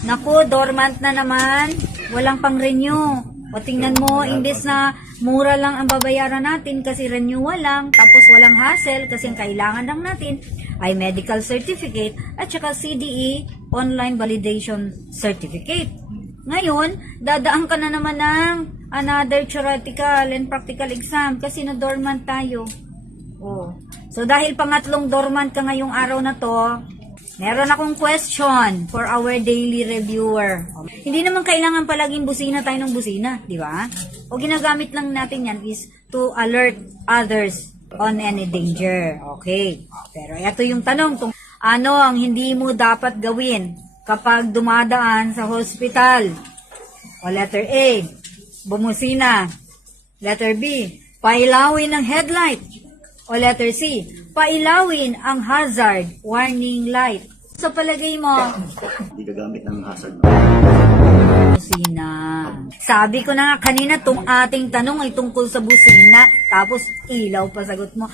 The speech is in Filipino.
Naku, dormant na naman. Walang pang-renew. O tingnan mo, imbes na mura lang ang babayaran natin kasi renewal lang, tapos walang hassle kasi ang kailangan lang natin ay medical certificate at saka CDE online validation certificate. Ngayon, dadaan ka na naman ng another theoretical and practical exam kasi na-dormant tayo. Oh. So dahil pangatlong dormant ka ngayong araw na to, meron akong question for our daily reviewer. Hindi naman kailangan palaging busina tayo ng busina, di ba? O ginagamit lang natin yan is to alert others on any danger. Okay. Pero ito yung tanong, ano ang hindi mo dapat gawin kapag dumadaan sa hospital? O letter A, bumusina. Letter B, pailawin ng headlight. O letter C, pailawin ang hazard warning light. Sa palagay mo, Hindi gagamit ng hazard. busina. Sabi ko na nga kanina, itong ating tanong ay tungkol sa busina, tapos ilaw pa sagot mo.